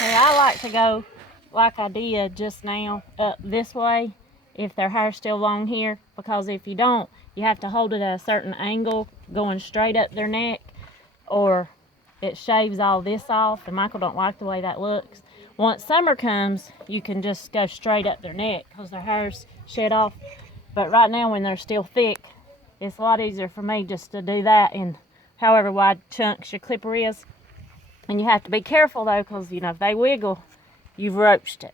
See, I like to go like I did just now, up this way, if their hair's still long here, because if you don't, you have to hold it at a certain angle, going straight up their neck, or it shaves all this off, and Michael don't like the way that looks. Once summer comes, you can just go straight up their neck, because their hair's shed off. But right now, when they're still thick, it's a lot easier for me just to do that in however wide chunks your clipper is. And you have to be careful though, because you know, if they wiggle, you've roached it.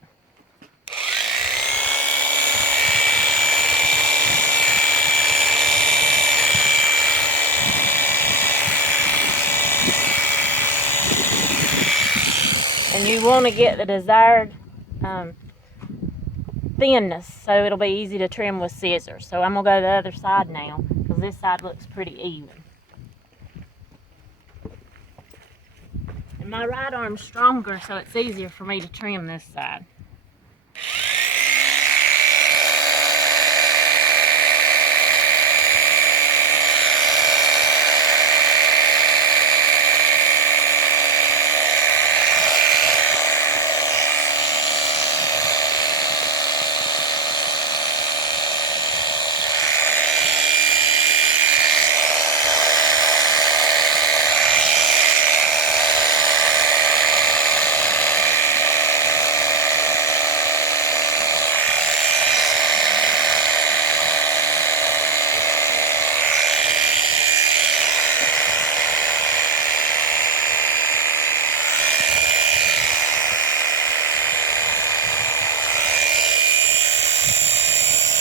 And you want to get the desired thinness, so it'll be easy to trim with scissors. So I'm going to go to the other side now, because this side looks pretty even. And my right arm's stronger, so it's easier for me to trim this side.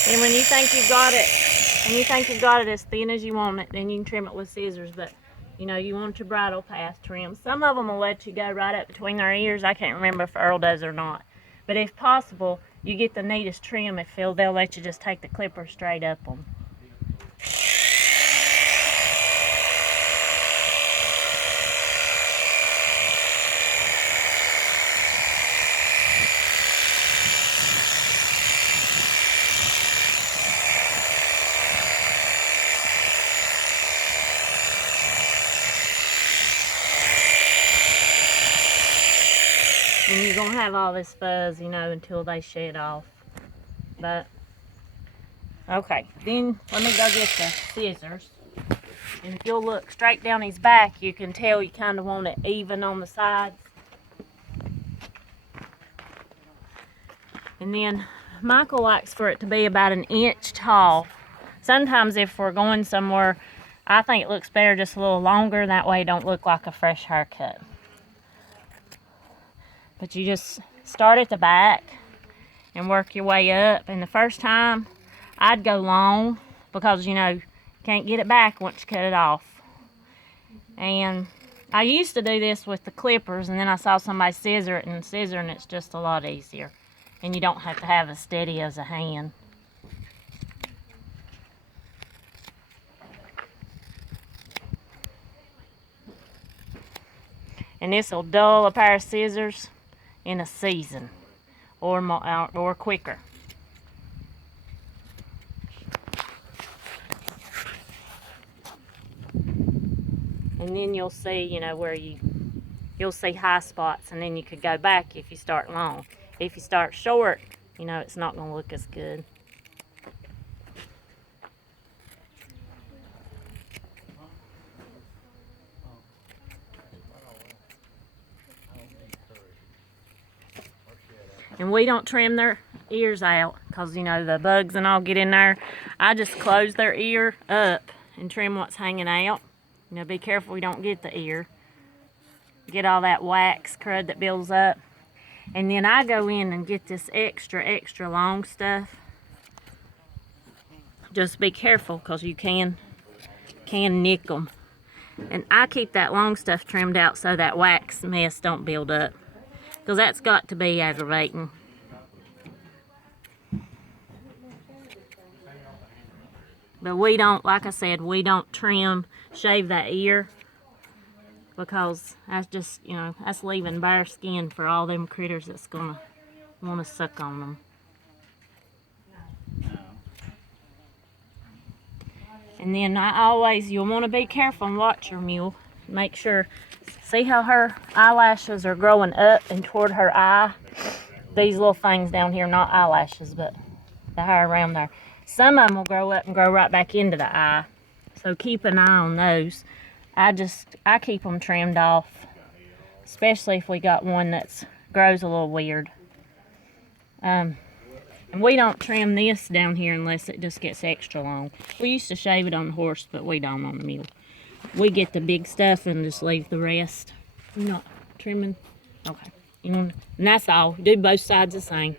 And when you think you've got it, as thin as you want it, then you can trim it with scissors. But you know, you want your bridle path trim. Some of them will let you go right up between their ears. I can't remember if Earl does or not. But if possible, you get the neatest trim if they'll let you just take the clipper straight up them. And you're going to have all this fuzz, you know, until they shed off. But, okay, then let me go get the scissors. And if you'll look straight down his back, you can tell you kind of want it even on the sides. And then Michael likes for it to be about 1 inch tall. Sometimes if we're going somewhere, I think it looks better just a little longer. That way it don't look like a fresh haircut. But you just start at the back and work your way up. And the first time, I'd go long because, you know, you can't get it back once you cut it off. And I used to do this with the clippers, and then I saw somebody scissor it, and scissoring it's just a lot easier. And you don't have to have as steady as a hand. And this will dull a pair of scissors in a season or more, or quicker. And then you'll see, you know, where you'll see high spots, and then you could go back if you start long. If you start short, you know, it's not going to look as good. And we don't trim their ears out because, you know, the bugs and all get in there. I just close their ear up and trim what's hanging out. You know, be careful you don't get the ear. Get all that wax crud that builds up. And then I go in and get this extra long stuff. Just be careful because you can nick them. And I keep that long stuff trimmed out so that wax mess don't build up, because that's got to be aggravating. But we don't, like I said, we don't shave that ear, because that's just, you know, that's leaving bare skin for all them critters that's gonna want to suck on them. And then you'll want to be careful and watch your mule. Make sure, see See how her eyelashes are growing up and toward her eye? These little things down here, not eyelashes, but the hair around there. Some of them will grow up and grow right back into the eye. So keep an eye on those. I keep them trimmed off, especially if we got one that grows a little weird. And we don't trim this down here unless it just gets extra long. We used to shave it on the horse, but we don't on the mule. We get the big stuff and just leave the rest. You're not trimming? Okay. And that's all. Do both sides the same.